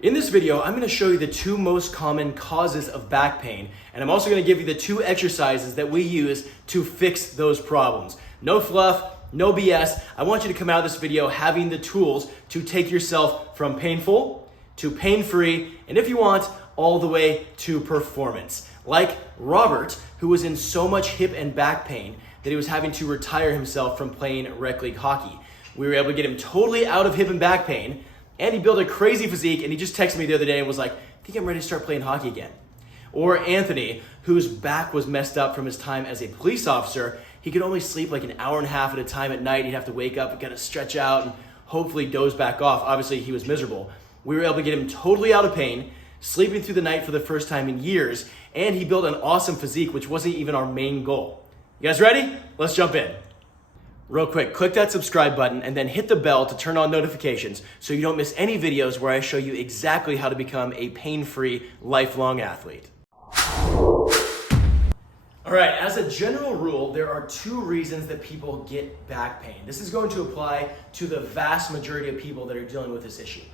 In this video, I'm going to show you the two most common causes of back pain, and I'm also going to give you the two exercises that we use to fix those problems. No fluff, no BS. I want you to come out of this video having the tools to take yourself from painful to pain-free, and if you want, all the way to performance. Like Robert, who was in so much hip and back pain that he was having to retire himself from playing rec league hockey. We were able to get him totally out of hip and back pain, and he built a crazy physique, and he just texted me the other day and was like, I think I'm ready to start playing hockey again. Or Anthony, whose back was messed up from his time as a police officer. He could only sleep like an hour and a half at a time at night. He'd have to wake up and kind of stretch out and hopefully doze back off. Obviously, he was miserable. We were able to get him totally out of pain, sleeping through the night for the first time in years, and he built an awesome physique, which wasn't even our main goal. You guys ready? Let's jump in. Real quick, click that subscribe button and then hit the bell to turn on notifications so you don't miss any videos where I show you exactly how to become a pain-free, lifelong athlete. All right, as a general rule, there are two reasons that people get back pain. This is going to apply to the vast majority of people that are dealing with this issue.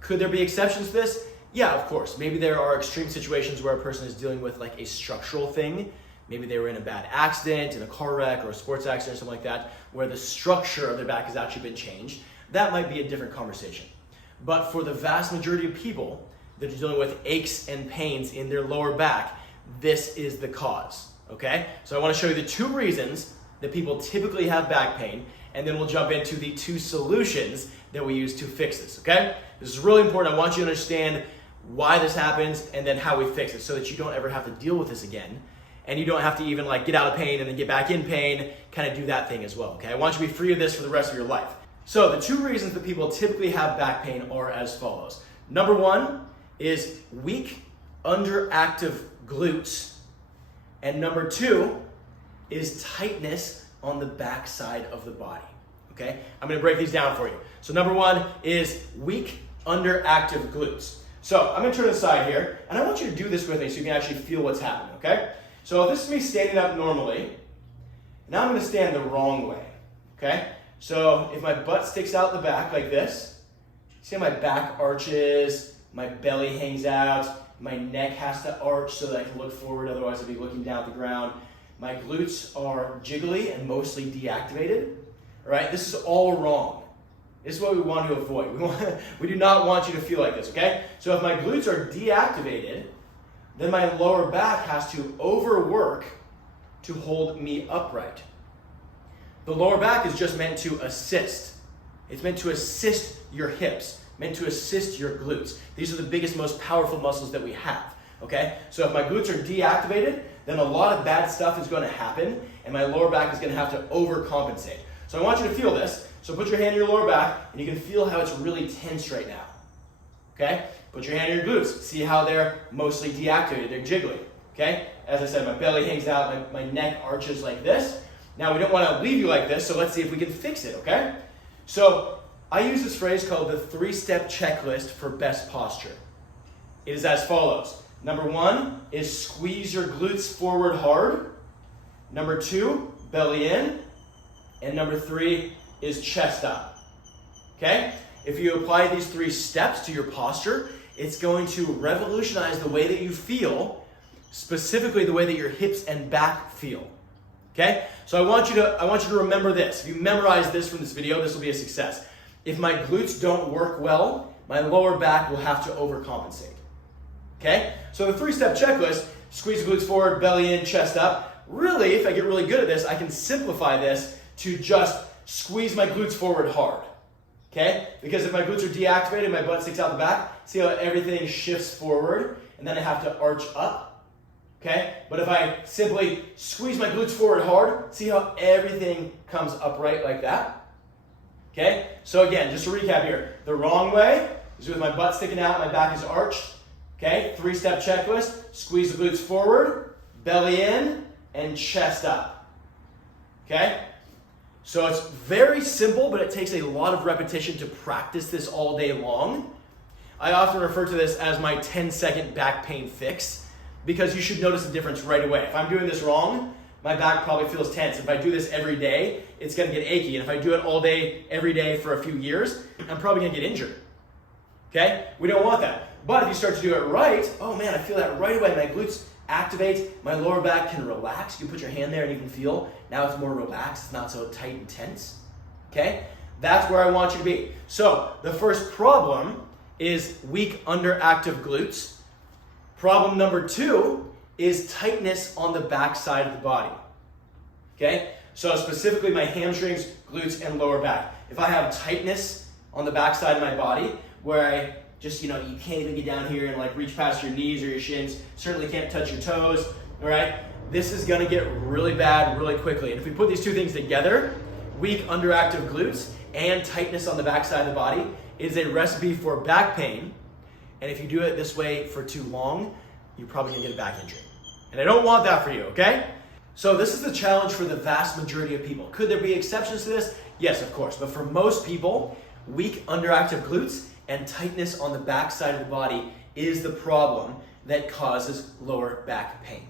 Could there be exceptions to this? Yeah, of course. Maybe there are extreme situations where a person is dealing with like a structural thing. Maybe they were in a bad accident, in a car wreck or a sports accident or something like that, where the structure of their back has actually been changed. That might be a different conversation. But for the vast majority of people that are dealing with aches and pains in their lower back, this is the cause, okay? So I want to show you the two reasons that people typically have back pain, and then we'll jump into the two solutions that we use to fix this, okay? This is really important. I want you to understand why this happens and then how we fix it so that you don't ever have to deal with this again. And you don't have to even like get out of pain and then get back in pain, kind of do that thing as well, okay? I want you to be free of this for the rest of your life. So the two reasons that people typically have back pain are as follows. Number one is weak, underactive glutes. And number two is tightness on the back side of the body, okay? I'm gonna break these down for you. So number one is weak, underactive glutes. So I'm gonna turn aside here, and I want you to do this with me so you can actually feel what's happening, okay? So if this is me standing up normally, now I'm gonna stand the wrong way, okay? So if my butt sticks out the back like this, see how my back arches, my belly hangs out, my neck has to arch so that I can look forward, otherwise I'd be looking down at the ground. My glutes are jiggly and mostly deactivated, all right? This is all wrong. This is what we want to avoid. We do not want you to feel like this, okay? So if my glutes are deactivated, then my lower back has to overwork to hold me upright. The lower back is just meant to assist. It's meant to assist your hips, meant to assist your glutes. These are the biggest, most powerful muscles that we have, okay? So if my glutes are deactivated, then a lot of bad stuff is going to happen, and my lower back is going to have to overcompensate. So I want you to feel this. So put your hand in your lower back, and you can feel how it's really tense right now, okay? Put your hand in your glutes. See how they're mostly deactivated. They're jiggly, okay? As I said, my belly hangs out, my neck arches like this. Now, we don't want to leave you like this, so let's see if we can fix it, okay? So I use this phrase called the 3-step checklist for best posture. It is as follows. Number one is squeeze your glutes forward hard. Number two, belly in. And number three is chest up, okay? If you apply these 3 steps to your posture, it's going to revolutionize the way that you feel, specifically the way that your hips and back feel, okay? So I want you to remember this. If you memorize this from this video, this will be a success. If my glutes don't work well, my lower back will have to overcompensate, okay? So the 3-step checklist, squeeze the glutes forward, belly in, chest up. Really, if I get really good at this, I can simplify this to just squeeze my glutes forward hard. Okay? Because if my glutes are deactivated, my butt sticks out the back, see how everything shifts forward, and then I have to arch up. Okay? But if I simply squeeze my glutes forward hard, see how everything comes upright like that? Okay? So again, just to recap here, the wrong way is with my butt sticking out, my back is arched. Okay? 3-step checklist, squeeze the glutes forward, belly in, and chest up. Okay? So it's very simple, but it takes a lot of repetition to practice this all day long. I often refer to this as my 10-second back pain fix because you should notice the difference right away. If I'm doing this wrong, my back probably feels tense. If I do this every day, it's gonna get achy. And if I do it all day, every day for a few years, I'm probably gonna get injured. Okay? We don't want that. But if you start to do it right, oh man, I feel that right away. My glutes activate, my lower back can relax. You can put your hand there and you can feel, now it's more relaxed, it's not so tight and tense, okay? That's where I want you to be. So the first problem is weak underactive glutes. Problem number 2 is tightness on the back side of the body, okay? So specifically my hamstrings, glutes, and lower back. If I have tightness on the back side of my body, where I just, you can't even get down here and like reach past your knees or your shins, certainly can't touch your toes, all right? This is gonna get really bad really quickly. And if we put these two things together, weak underactive glutes and tightness on the back side of the body is a recipe for back pain. And if you do it this way for too long, you're probably gonna get a back injury. And I don't want that for you, okay? So this is the challenge for the vast majority of people. Could there be exceptions to this? Yes, of course. But for most people, weak underactive glutes and tightness on the back side of the body is the problem that causes lower back pain.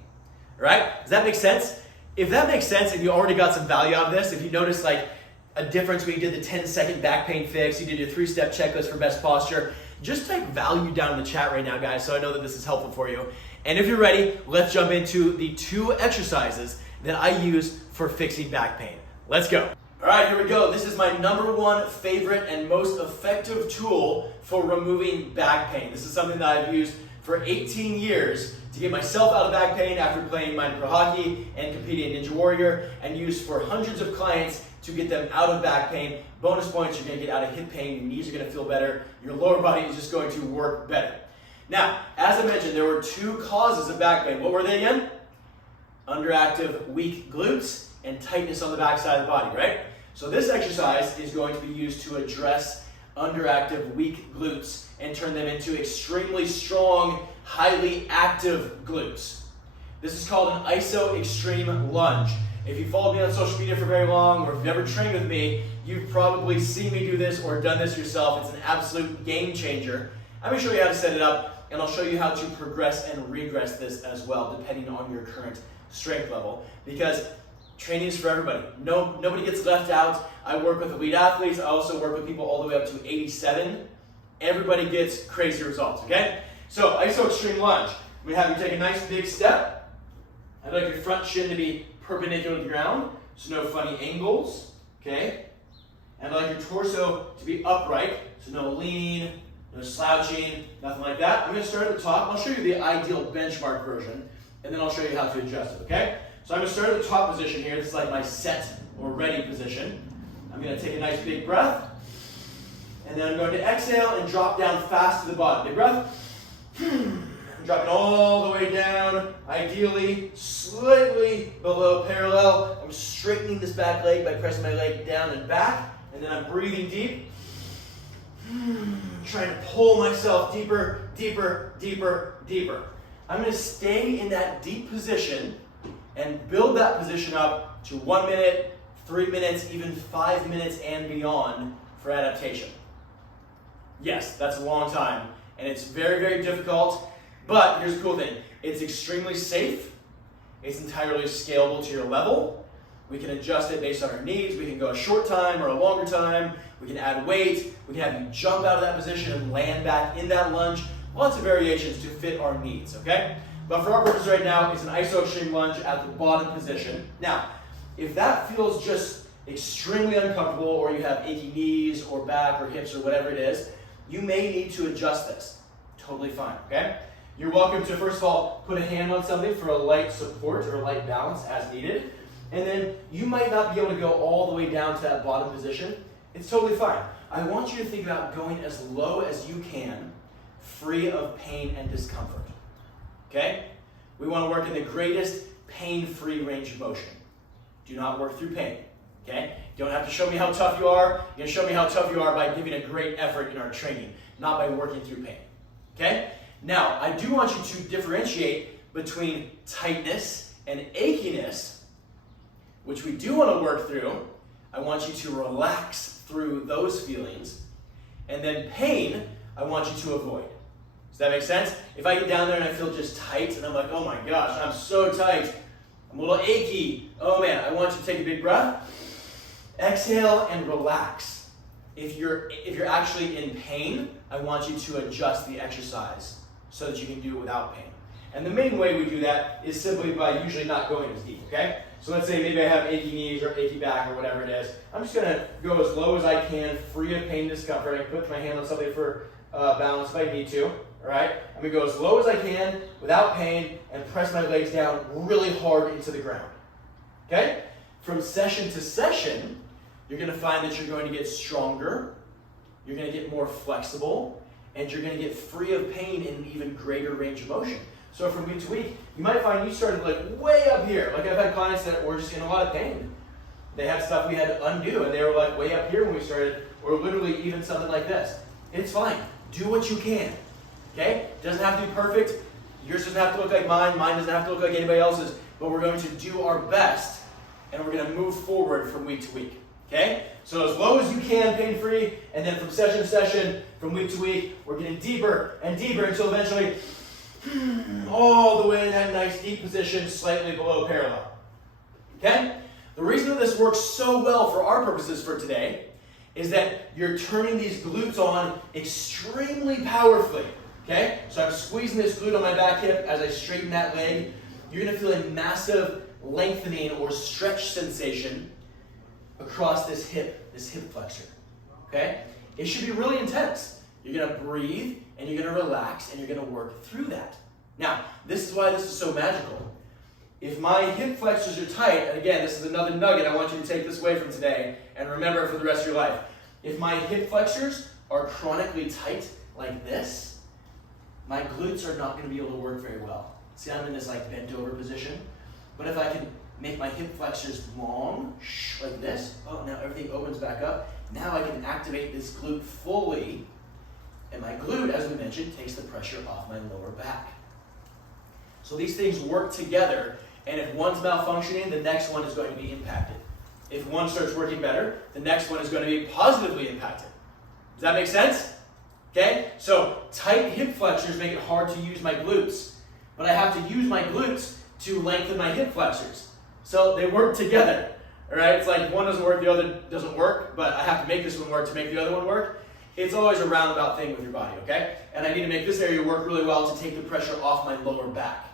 All right? Does that make sense? If that makes sense and you already got some value out of this, if you notice like a difference when you did the 10-second back pain fix, you did your 3-step checklist for best posture, just type value down in the chat right now, guys, so I know that this is helpful for you. And if you're ready, let's jump into the 2 exercises that I use for fixing back pain. Let's go. All right, here we go. This is my number 1 favorite and most effective tool for removing back pain. This is something that I've used for 18 years to get myself out of back pain after playing minor pro hockey and competing in Ninja Warrior, and used for hundreds of clients to get them out of back pain. Bonus points, you're gonna get out of hip pain, your knees are gonna feel better, your lower body is just going to work better. Now, as I mentioned, there were 2 causes of back pain. What were they again? Underactive weak glutes and tightness on the back side of the body, right? So this exercise is going to be used to address underactive weak glutes and turn them into extremely strong, highly active glutes. This is called an iso extreme lunge. If you followed me on social media for very long, or if you've ever trained with me, you've probably seen me do this or done this yourself. It's an absolute game changer. I'm gonna show you how to set it up, and I'll show you how to progress and regress this as well, depending on your current strength level, because training is for everybody. Nobody gets left out. I work with elite athletes. I also work with people all the way up to 87. Everybody gets crazy results, okay? So, iso extreme lunge. I'm gonna have you take a nice big step. I'd like your front shin to be perpendicular to the ground, so no funny angles, okay? And I'd like your torso to be upright, so no leaning, no slouching, nothing like that. I'm gonna start at the top. I'll show you the ideal benchmark version, and then I'll show you how to adjust it, okay? So I'm gonna start at the top position here. This is like my set or ready position. I'm gonna take a nice big breath, and then I'm going to exhale and drop down fast to the bottom. Big breath. I'm dropping all the way down, ideally slightly below parallel. I'm straightening this back leg by pressing my leg down and back, and then I'm breathing deep. Trying to pull myself deeper, deeper, deeper, deeper. I'm going to stay in that deep position and build that position up to 1 minute, 3 minutes, even 5 minutes and beyond for adaptation. Yes, that's a long time, and it's very, very difficult, but here's the cool thing. It's extremely safe. It's entirely scalable to your level. We can adjust it based on our needs. We can go a short time or a longer time. We can add weight. We can have you jump out of that position and land back in that lunge. Lots of variations to fit our needs, okay? But for our purpose right now, it's an iso extreme lunge at the bottom position. Now, if that feels just extremely uncomfortable, or you have achy knees or back or hips or whatever it is, you may need to adjust this. Totally fine, okay? You're welcome to, first of all, put a hand on something for a light support or a light balance as needed. And then you might not be able to go all the way down to that bottom position. It's totally fine. I want you to think about going as low as you can, free of pain and discomfort. Okay? We want to work in the greatest pain-free range of motion. Do not work through pain. Okay? You don't have to show me how tough you are. You're going to show me how tough you are by giving a great effort in our training, not by working through pain. Okay? Now, I do want you to differentiate between tightness and achiness, which we do want to work through. I want you to relax through those feelings. And then pain, I want you to avoid. Does that make sense? If I get down there and I feel just tight, and I'm like, oh my gosh, I'm so tight, I'm a little achy. Oh man, I want you to take a big breath. Exhale and relax. If you're actually in pain, I want you to adjust the exercise so that you can do it without pain. And the main way we do that is simply by usually not going as deep, okay? So let's say maybe I have achy knees or achy back or whatever it is. I'm just gonna go as low as I can, free of pain and discomfort. I can put my hand on something for balance if I need to, all right? I'm gonna go as low as I can without pain and press my legs down really hard into the ground, okay? From session to session, you're gonna find that you're going to get stronger, you're gonna get more flexible, and you're gonna get free of pain in an even greater range of motion. So from week to week, you might find you started like way up here. Like I've had clients that were just in a lot of pain. They had stuff we had to undo and they were like way up here when we started, or literally even something like this. It's fine, do what you can, okay? Doesn't have to be perfect. Yours doesn't have to look like mine doesn't have to look like anybody else's, but we're going to do our best and we're gonna move forward from week to week, okay? So as low as you can, pain-free, and then from session to session, from week to week, we're getting deeper and deeper until eventually all the way in that nice deep position, slightly below parallel. Okay? The reason that this works so well for our purposes for today is that you're turning these glutes on extremely powerfully. Okay? So I'm squeezing this glute on my back hip as I straighten that leg. You're going to feel a massive lengthening or stretch sensation across this hip flexor. Okay? It should be really intense. You're going to breathe and you're going to relax and you're going to work through that. Now, this is why this is so magical. If my hip flexors are tight, and again, this is another nugget I want you to take this away from today and remember for the rest of your life. If my hip flexors are chronically tight like this, my glutes are not going to be able to work very well. See, I'm in this like bent over position. But if I can make my hip flexors long, like this, oh, now everything opens back up. Now I can activate this glute fully. And my glute, as we mentioned, takes the pressure off my lower back. So these things work together, and if one's malfunctioning, the next one is going to be impacted. If one starts working better, the next one is going to be positively impacted. Does that make sense? Okay? So tight hip flexors make it hard to use my glutes, but I have to use my glutes to lengthen my hip flexors. So they work together. All right? It's like one doesn't work, the other doesn't work, but I have to make this one work to make the other one work. It's always a roundabout thing with your body, okay? And I need to make this area work really well to take the pressure off my lower back,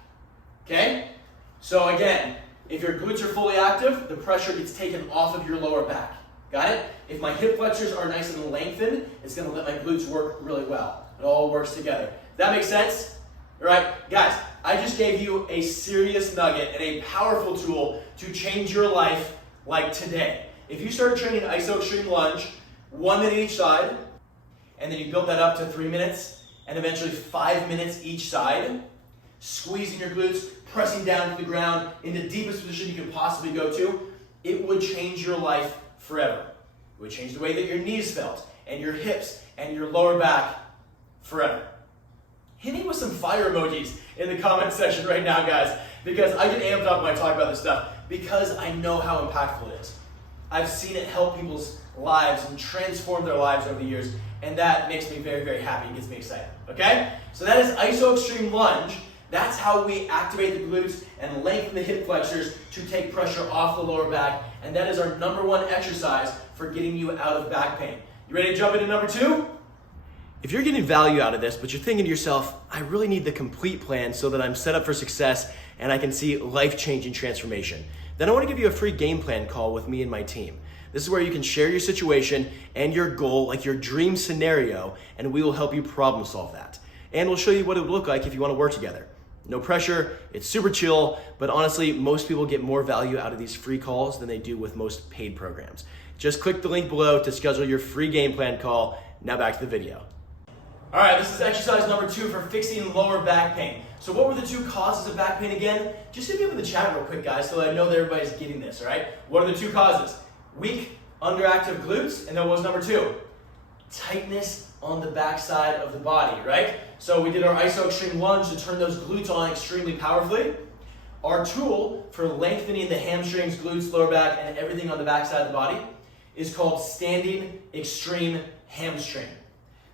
okay? So again, if your glutes are fully active, the pressure gets taken off of your lower back. Got it? If my hip flexors are nice and lengthened, it's gonna let my glutes work really well. It all works together. Does that make sense? All right, guys, I just gave you a serious nugget and a powerful tool to change your life like today. If you start training iso extreme lunge, 1 minute each side, and then you build that up to 3 minutes, and eventually 5 minutes each side, squeezing your glutes, pressing down to the ground in the deepest position you can possibly go to, it would change your life forever. It would change the way that your knees felt, and your hips, and your lower back forever. Hit me with some fire emojis in the comment section right now, guys, because I get amped up when I talk about this stuff, because I know how impactful it is. I've seen it help people's lives and transform their lives over the years, and that makes me very, very happy. It gets me excited, okay? So that is iso extreme lunge. That's how we activate the glutes and lengthen the hip flexors to take pressure off the lower back, and that is our #1 exercise for getting you out of back pain. You ready to jump into number 2? If you're getting value out of this, but you're thinking to yourself, I really need the complete plan so that I'm set up for success and I can see life-changing transformation, then I want to give you a free game plan call with me and my team. This is where you can share your situation and your goal, like your dream scenario, and we will help you problem solve that. And we'll show you what it would look like if you want to work together. No pressure, it's super chill, but honestly, most people get more value out of these free calls than they do with most paid programs. Just click the link below to schedule your free game plan call. Now back to the video. All right, this is exercise number 2 for fixing lower back pain. So what were the 2 causes of back pain again? Just hit me up in the chat real quick, guys, so that I know that everybody's getting this, all right? What are the 2 causes? Weak, underactive glutes, and then what was number 2? Tightness on the backside of the body, right? So we did our iso extreme lunge to turn those glutes on extremely powerfully. Our tool for lengthening the hamstrings, glutes, lower back, and everything on the backside of the body is called standing extreme hamstring.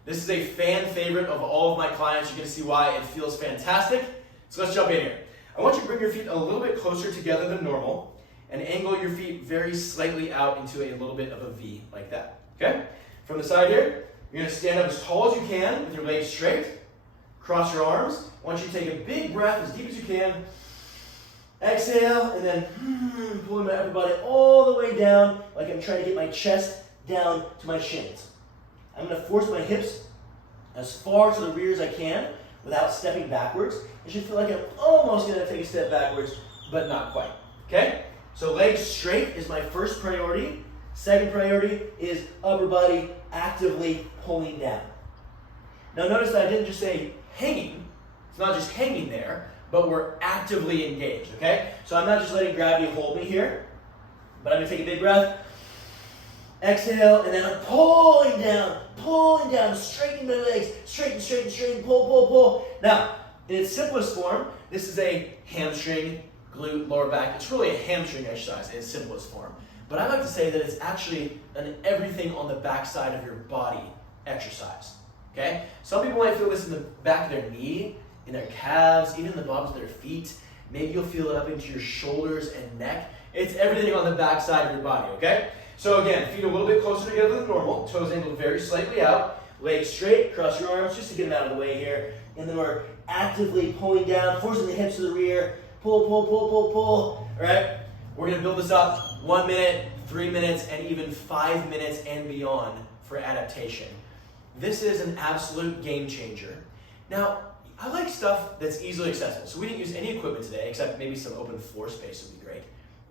This is a fan favorite of all of my clients. You're gonna see why it feels fantastic. So let's jump in here. I want you to bring your feet a little bit closer together than normal and angle your feet very slightly out into a little bit of a V like that, okay? From the side here, You're gonna stand up as tall as you can with your legs straight. Cross your arms. I want you to take a big breath as deep as you can. Exhale, and then pulling my upper body all the way down, like I'm trying to get my chest down to my shins. I'm gonna force my hips as far to the rear as I can without stepping backwards. It should feel like I'm almost gonna take a step backwards, but not quite, okay? So legs straight is my first priority. Second priority is upper body actively pulling down. Now notice that I didn't just say hanging. It's not just hanging there, but we're actively engaged, okay? So I'm not just letting gravity hold me here, but I'm gonna take a big breath. Exhale, and then I'm pulling down, straightening my legs, straighten, pull. Now, in its simplest form, this is a hamstring, glute, lower back. It's really a hamstring exercise in its simplest form. But I like to say that it's actually an everything on the backside of your body exercise, okay? Some people might feel this in the back of their knee, in their calves, even in the bottoms of their feet. Maybe you'll feel it up into your shoulders and neck. It's everything on the backside of your body, okay? So again, feet a little bit closer together than normal, toes angled very slightly out, legs straight, cross your arms just to get them out of the way here. And then we're actively pulling down, forcing the hips to the rear, pull, all right? We're gonna build this up 1 minute, 3 minutes, and even 5 minutes and beyond for adaptation. This is an absolute game changer. Now, I like stuff that's easily accessible. So we didn't use any equipment today, except maybe some open floor space would be great,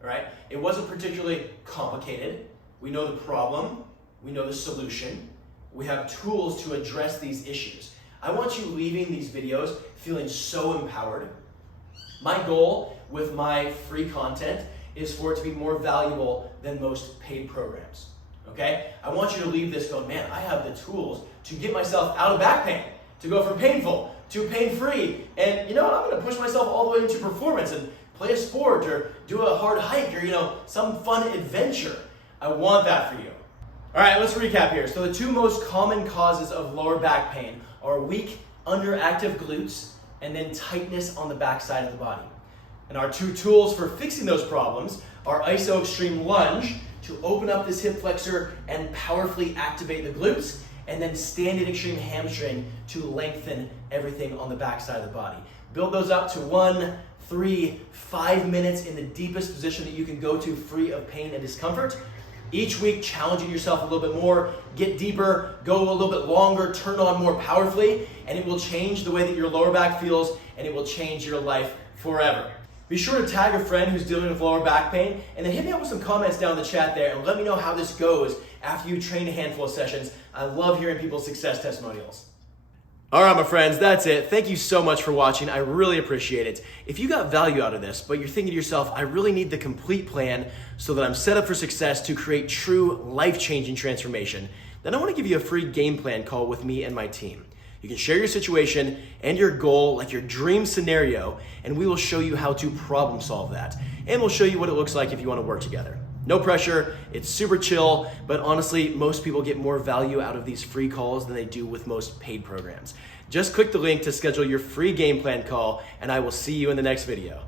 all right? It wasn't particularly complicated. We know the problem, we know the solution. We have tools to address these issues. I want you leaving these videos feeling so empowered. My goal with my free content is for it to be more valuable than most paid programs, okay? I want you to leave this going, man, I have the tools to get myself out of back pain, to go from painful to pain-free. And you know what, I'm gonna push myself all the way into performance and play a sport or do a hard hike or some fun adventure. I want that for you. All right, let's recap here. So the two most common causes of lower back pain are weak, underactive glutes and then tightness on the backside of the body. And our two tools for fixing those problems are iso extreme lunge to open up this hip flexor and powerfully activate the glutes, and then standing extreme hamstring to lengthen everything on the backside of the body. Build those up to 1, 3, 5 minutes in the deepest position that you can go to, free of pain and discomfort. Each week, challenging yourself a little bit more, get deeper, go a little bit longer, turn on more powerfully, and it will change the way that your lower back feels, and it will change your life forever. Be sure to tag a friend who's dealing with lower back pain, and then hit me up with some comments down in the chat there, and let me know how this goes after you train a handful of sessions. I love hearing people's success testimonials. All right, my friends, that's it. Thank you so much for watching. I really appreciate it. If you got value out of this, but you're thinking to yourself, I really need the complete plan so that I'm set up for success to create true life-changing transformation, then I want to give you a free game plan call with me and my team. You can share your situation and your goal, like your dream scenario, and we will show you how to problem solve that. And we'll show you what it looks like if you want to work together. No pressure, it's super chill, but honestly, most people get more value out of these free calls than they do with most paid programs. Just click the link to schedule your free game plan call, and I will see you in the next video.